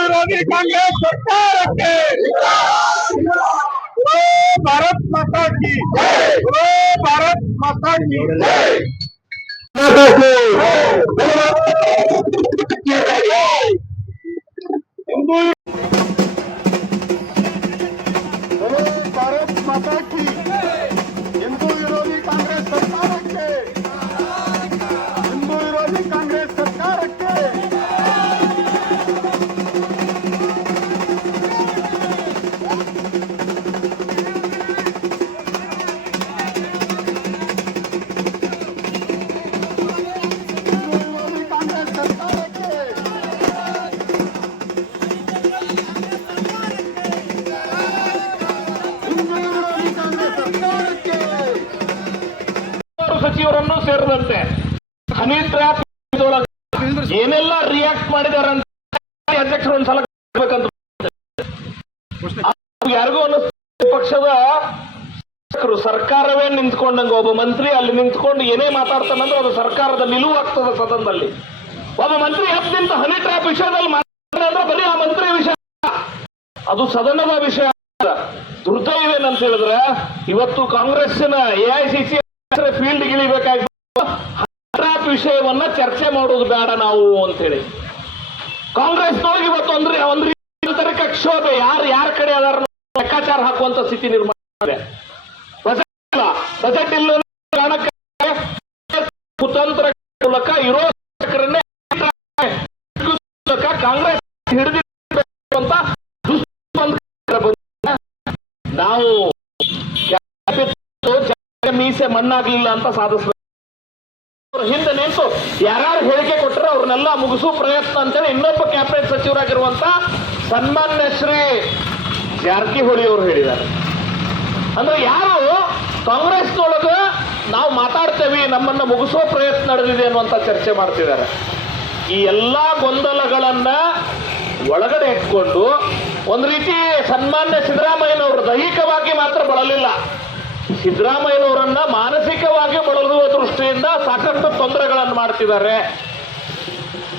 ಹಿಂದೂ ವಿರೋಧಿ ಕಾಂಗ್ರೆಸ್ ಸರ್ಕಾರಕ್ಕೆ ಓ ಭಾರತ್ ಮಾತಾ ಕಿ ಓ ಭಾರತ್ ಸಚಿವರನ್ನು ಸೇರಿದಂತೆ ಏನೆಲ್ಲ ರಿಯಾಕ್ಟ್ ಮಾಡಿದಾರೆ ಅಂತ ಅಧ್ಯಕ್ಷರು ಒಂದ್ಸಲ ಯಾರಿಗೂ ಪಕ್ಷದ ಸರ್ಕಾರವೇ ನಿಂತ್ಕೊಂಡಂಗ ಒಬ್ಬ ಮಂತ್ರಿ ಅಲ್ಲಿ ನಿಂತ್ಕೊಂಡು ಏನೇ ಮಾತಾಡ್ತಾನಂದ್ರೆ ಅದು ಸರ್ಕಾರದ ನಿಲುವು ಆಗ್ತದ ಸದನದಲ್ಲಿ. ಒಬ್ಬ ಮಂತ್ರಿ ಹತ್ತು ನಿಂತ ಹನಿ ಟ್ರ್ಯಾಪ್ ವಿಷಯದಲ್ಲಿ ಮಾತಾಡಿದ್ರೆ ಬರೀ ಆ ಮಂತ್ರಿ ವಿಷಯ ಅದು ಸದನದ ವಿಷಯ ದುರ್ದೈವೇನಂತ ಹೇಳಿದ್ರೆ ಇವತ್ತು ಕಾಂಗ್ರೆಸ್ಸಿನ ಎಐಸಿಸಿ ಫೀಲ್ಡ್ ಇಳಿಬೇಕಾಗಿ ಟ್ರ್ಯಾಪ್ ವಿಷಯವನ್ನ ಚರ್ಚೆ ಮಾಡೋದು ಬೇಡ ನಾವು ಅಂತೇಳಿ. ಕಾಂಗ್ರೆಸ್ನೊಳಗೆ ಇವತ್ತು ಅಂದ್ರೆ ಒಂದು ರೀತಿ ಆಂತರಿಕ ಕ್ಷೋಭೆ. ಯಾರು ಯಾರ ಕಡೆ ಅದಾರ ಲೆಕ್ಕಾಚಾರ ಹಾಕುವಂತ ಸ್ಥಿತಿ ನಿರ್ಮಾಣ ಇದೆ ಬಜೆಟ್ ಇಲ್ಲ. ಕಾರಣಕ್ಕೆ ಕುತಂತ್ರ ಮೂಲಕ ಇರೋ ಕಾಂಗ್ರೆಸ್ ಹಿಡಿದಿರಬೇಕು ಅಂತ ದುಷ್ಪಂದ ಬಂದಿದೆ. ನಾವು ಮೀಸೆ ಮಣ್ಣಾಗ್ಲಿಲ್ಲ ಅಂತ ಸಾಧಿಸ್ಬೇಕು. ಹಿಂದೆ ನಿಂತು ಯಾರ್ಯಾರು ಹೇಳಿಕೆ ಕೊಟ್ಟರೆ ಅವ್ರನ್ನೆಲ್ಲ ಮುಗಿಸೋ ಪ್ರಯತ್ನ ಅಂತೇಳಿ ಇನ್ನೊಬ್ಬ ಕ್ಯಾಬಿನೆಟ್ ಸಚಿವರಾಗಿರುವಂತ ಸನ್ಮಾನ್ಯ ಶ್ರೀ ಜಾರಕಿಹೊಳಿ ಅವರು ಹೇಳಿದ್ದಾರೆ. ಅಂದ್ರೆ ಯಾರು ಕಾಂಗ್ರೆಸ್ನೊಳಗೆ ನಾವು ಮಾತಾಡ್ತೇವೆ, ನಮ್ಮನ್ನ ಮುಗಿಸೋ ಪ್ರಯತ್ನ ನಡೆದಿದೆ ಅನ್ನುವಂತ ಚರ್ಚೆ ಮಾಡ್ತಿದ್ದಾರೆ. ಈ ಎಲ್ಲಾ ಗೊಂದಲಗಳನ್ನ ಒಳಗಡೆ ಇಟ್ಕೊಂಡು ಒಂದು ರೀತಿ ಸನ್ಮಾನ್ಯ ಸಿದ್ದರಾಮಯ್ಯನವರು ದೈಹಿಕವಾಗಿ ಮಾತ್ರ ಬಳಲಿಲ್ಲ. ಸಿದ್ದರಾಮಯ್ಯನವರನ್ನ ಮಾನಸಿಕವಾಗಿ ಬಳಲುವ ದೃಷ್ಟಿಯಿಂದ ಸಾಕಷ್ಟು ತೊಂದರೆಗಳನ್ನು ಮಾಡ್ತಿದ್ದಾರೆ.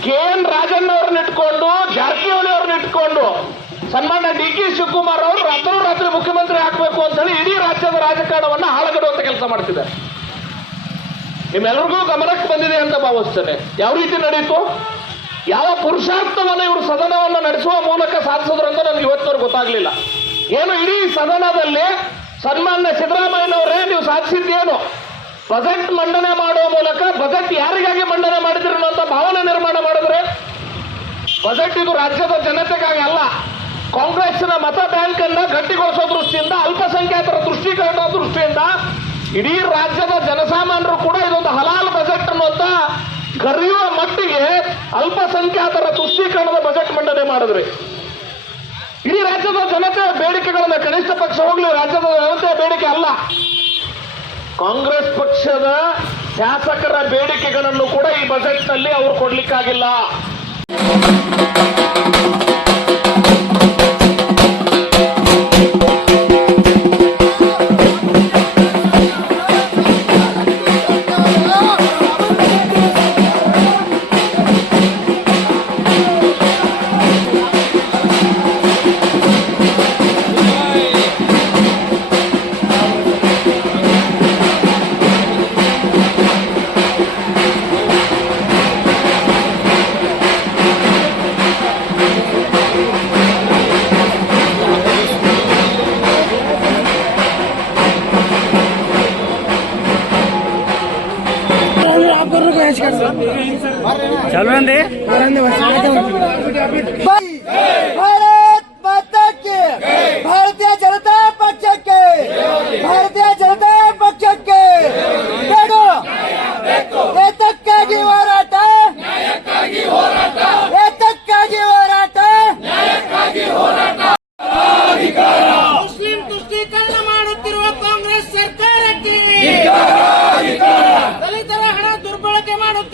ಕೆ ಎನ್ ರಾಜನ್ನವ್ರನ್ನ ಇಟ್ಕೊಂಡು ಜಾರಕಿಹೊಳಿ ಅವ್ರನ್ನ ಇಟ್ಕೊಂಡು, ಸನ್ಮಾನ್ಯ ಡಿ ಕೆ ಶಿವಕುಮಾರ್ ಅವರು ರಾತ್ರೋರಾತ್ರಿ ಮುಖ್ಯಮಂತ್ರಿ ಹಾಕಬೇಕು ಅಂತ ಹೇಳಿ ಇಡೀ ರಾಜ್ಯದ ರಾಜಕಾರಣವನ್ನ ಹಾಳಗಡುವಂತ ಕೆಲಸ ಮಾಡ್ತಿದ್ದಾರೆ. ನಿಮ್ಮೆಲ್ಲರಿಗೂ ಗಮನಕ್ಕೆ ಬಂದಿದೆ ಅಂತ ಭಾವಿಸ್ತೇನೆ. ಯಾವ ರೀತಿ ನಡೆಯಿತು ಯಾವ ಪುರುಷಾರ್ಥವನ್ನು ಇವರು ಸದನವನ್ನು ನಡೆಸುವ ಮೂಲಕ ಸಾಧಿಸಿದ್ರು ಅಂತ ನನಗೆ ಇವತ್ತವರೆಗೂ ಗೊತ್ತಾಗ್ಲಿಲ್ಲ. ಏನು ಇಡೀ ಸದನದಲ್ಲಿ ಸನ್ಮಾನ್ಯ ಸಿದ್ದರಾಮಯ್ಯನವರೇ, ನೀವು ಸಾಧಿಸಿದ್ದೇನು ಬಜೆಟ್ ಮಂಡನೆ ಮಾಡುವ ಮೂಲಕ ಬಜೆಟ್ ಯಾರಿಗಾಗಿ ಮಂಡನೆ ಮಾಡಿದ್ರು ಅಂತ ಭಾವನೆ ನಿರ್ಮಾಣ ಮಾಡಿದ್ರೆ? ಬಜೆಟ್ ಇದು ರಾಜ್ಯದ ಜನತೆಗಾಗಿ ಅಲ್ಲ. ಕಾಂಗ್ರೆಸ್ನ ಮತ ಬ್ಯಾಂಕ್ ಅನ್ನ ಗಟ್ಟಿಗೊಳಿಸೋ ದೃಷ್ಟಿಯಿಂದ, ಅಲ್ಪಸಂಖ್ಯಾತರ ದೃಷ್ಟಿಕರಣ ದೃಷ್ಟಿಯಿಂದ ಇಡೀ ರಾಜ್ಯದ ಜನಸಾಮಾನ್ಯರು ಕೂಡ ಇದೊಂದು ಹಲಾಲ್ ಬಜೆಟ್ ಅನ್ನುವಂತ ಕರೆಯುವ ಮಟ್ಟಿಗೆ ಅಲ್ಪಸಂಖ್ಯಾತರ ತುಷ್ಟೀಕರಣದ ಬಜೆಟ್ ಮಂಡನೆ ಮಾಡಿದ್ರಿ. ಇಡೀ ರಾಜ್ಯದ ಜನತೆಯ ಬೇಡಿಕೆಗಳನ್ನು ಕನಿಷ್ಠ ಪಕ್ಷ ಹೋಗ್ಲಿ, ರಾಜ್ಯದ ಜನತೆಯ ಬೇಡಿಕೆ ಅಲ್ಲ. ಕಾಂಗ್ರೆಸ್ ಪಕ್ಷದ ಶಾಸಕರ ಬೇಡಿಕೆಗಳನ್ನು ಕೂಡ ಈ ಬಜೆಟ್ನಲ್ಲಿ ಅವರು ಕೊಡ್ಲಿಕ್ಕಾಗಿಲ್ಲ. चलो दे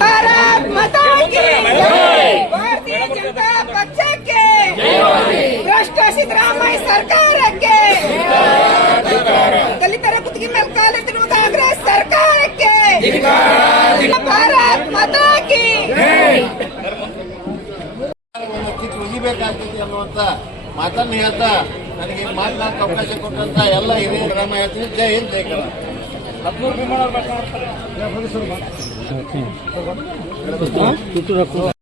ಭಾರತ್ ಮಾತಾ ಕಿ ಜೈ. ಭಾರತೀಯ ಜನತಾ ಪಕ್ಷಕ್ಕೆ. ಭ್ರಷ್ಟ ಸಿದ್ದರಾಮಯ್ಯ ಸರ್ಕಾರಕ್ಕೆ. ದಲಿತರ ಕುತ್ತಿಗೆ ಮೇಲೆ ಕಾಲೆತ್ತಿರುವ ಕಾಂಗ್ರೆಸ್ ಸರ್ಕಾರಕ್ಕೆ. ಭಾರತ್ ಮಾತಾ ಕಿ ಒಂದು ಕಿತ್ತು ಅನ್ನುವಂತ ಮಾತನ್ನು ಹೇಳ್ತಾ ನನಗೆ ಮಾತನಾಡಕ್ಕೆ ಅವಕಾಶ ಕೊಟ್ಟಂತ ಎಲ್ಲ ಹಿರಿಯ ಗ್ರಾಮ ಹೇಳ್ತೀನಿ ಜೈ ಹಿಂದ್ ಜೈ